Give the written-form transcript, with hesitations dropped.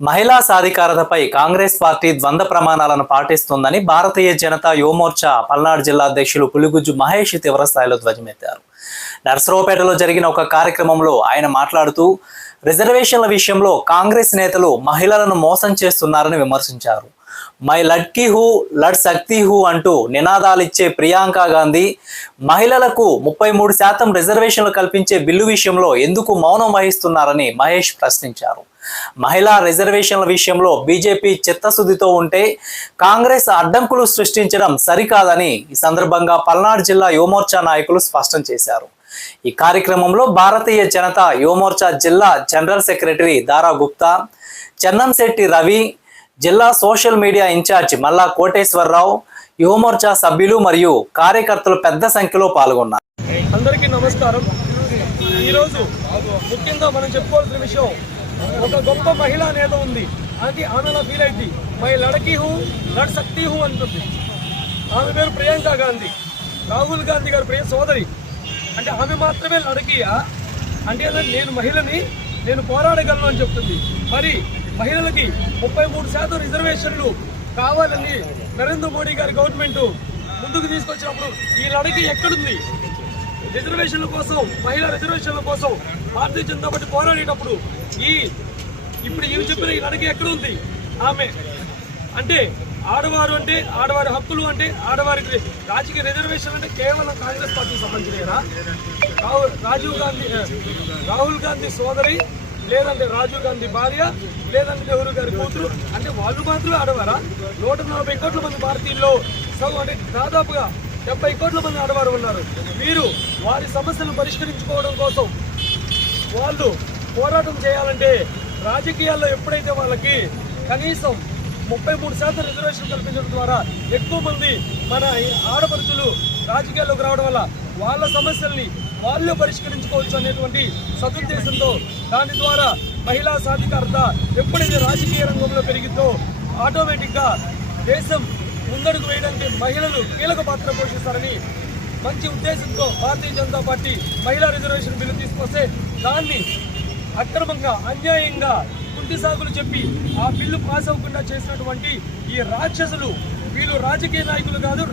మహిళా సాధికారతపై కాంగ్రెస్ పార్టీ ద్వంద్వ ప్రమాణాలను పాటిస్తుందని భారతీయ జనతా యువమోర్చా పల్నాడు జిల్లా అధ్యక్షులు పులిగుజ్జు మహేష్ తీవ్రస్థాయిలో ధ్వజమెత్తారు. నర్సరావుపేటలో జరిగిన ఒక కార్యక్రమంలో ఆయన మాట్లాడుతూ రిజర్వేషన్ల విషయంలో కాంగ్రెస్ నేతలు మహిళలను మోసం చేస్తున్నారని విమర్శించారు. మై లడ్కీ హూ లడ్ సక్తి హూ అంటూ నినాదాలిచ్చే ప్రియాంక గాంధీ మహిళలకు 33% రిజర్వేషన్లు కల్పించే బిల్లు విషయంలో ఎందుకు మౌనం వహిస్తున్నారని మహేష్ ప్రశ్నించారు. మహిళా రిజర్వేషన్ల విషయంలో బీజేపీ చిత్తశుద్ధితో ఉంటే కాంగ్రెస్ అడ్డంకులు సృష్టించడం సరికాదని ఈ సందర్భంగా పల్నాడు జిల్లా యువమోర్చా నాయకులు స్పష్టం చేశారు. ఈ కార్యక్రమంలో భారతీయ జనతా యువమోర్చా జిల్లా జనరల్ సెక్రటరీ దారా గుప్తా, చెన్నంశెట్టి రవి, జిల్లా సోషల్ మీడియా ఇన్ఛార్జ్ మల్లా కోటేశ్వరరావు, యువమోర్చా సభ్యులు మరియు కార్యకర్తలు పెద్ద సంఖ్యలో పాల్గొన్నారు. అందరికీ నమస్కారం. ఈరోజు ముఖ్యంగా మనం చెప్పుకోవాల్సిన విషయం, ఒక గొప్ప మహిళా నేత ఉంది, అది ఆమెలో ఫీల్ అయింది. మై లడకీ హూ లడ్ సక్తి హూ అంటుంది. ఆమె పేరు ప్రియాంక గాంధీ, రాహుల్ గాంధీ గారి ప్రియ సోదరి. అంటే ఆమె మాత్రమే లడకీయా అంటే నేను మహిళని, నేను పోరాడగలను అని చెప్తుంది. మరి మహిళలకి 33% రిజర్వేషన్లు కావాలని నరేంద్ర మోడీ గారి గవర్నమెంట్ ముందుకు తీసుకొచ్చినప్పుడు ఈ లడకీ ఎక్కడుంది? రిజర్వేషన్ల కోసం, మహిళా రిజర్వేషన్ల కోసం భారతీయ జనతా పార్టీ పోరాడేటప్పుడు ఇప్పుడు ఇవి చెప్పిన ఈ లడకీ ఎక్కడ ఉంది? ఆమె అంటే ఆడవారు అంటే ఆడవారి హక్కులు అంటే ఆడవారికి రాజకీయ రిజర్వేషన్ అంటే కేవలం కాంగ్రెస్ పార్టీకి సంబంధించినరా? రాహుల్ గాంధీ సోదరి, లేదంటే రాజీవ్ గాంధీ భార్య, లేదంటే నెహ్రూ గారి కూతురు, అంటే వాళ్ళు మాత్రమే ఆడవారా? 140 కోట్ల మంది భారతీయుల్లో అంటే దాదాపుగా 70 కోట్ల మంది ఆడవారు ఉన్నారు. వీరు వారి సమస్యలను పరిష్కరించుకోవడం కోసం వాళ్ళు పోరాటం చేయాలంటే రాజకీయాల్లో ఎప్పుడైతే వాళ్ళకి కనీసం 33% రిజర్వేషన్ కల్పించడం ద్వారా ఎక్కువ మంది మన ఆడపడుచులు రాజకీయాల్లోకి రావడం వల్ల వాళ్ళ సమస్యల్ని వాళ్ళే పరిష్కరించుకోవచ్చు అనేటువంటి సదుద్దేశంతో, దాని ద్వారా మహిళా సాధికారత ఎప్పుడైతే రాజకీయ రంగంలో పెరిగిందో ఆటోమేటిక్గా దేశం ముందడుగు వేయడానికి మహిళలు కీలక పాత్ర పోషిస్తారని మంచి ఉద్దేశంతో భారతీయ జనతా పార్టీ మహిళా రిజర్వేషన్ బిల్లు తీసుకొస్తే దాన్ని అక్రమంగా, అన్యాయంగా కుంటి సాగులు చెప్పి ఆ బిల్లు పాస్ అవ్వకుండా చేసినటువంటి ఈ రాక్షసులు, వీళ్ళు రాజకీయ నాయకులు కాదు,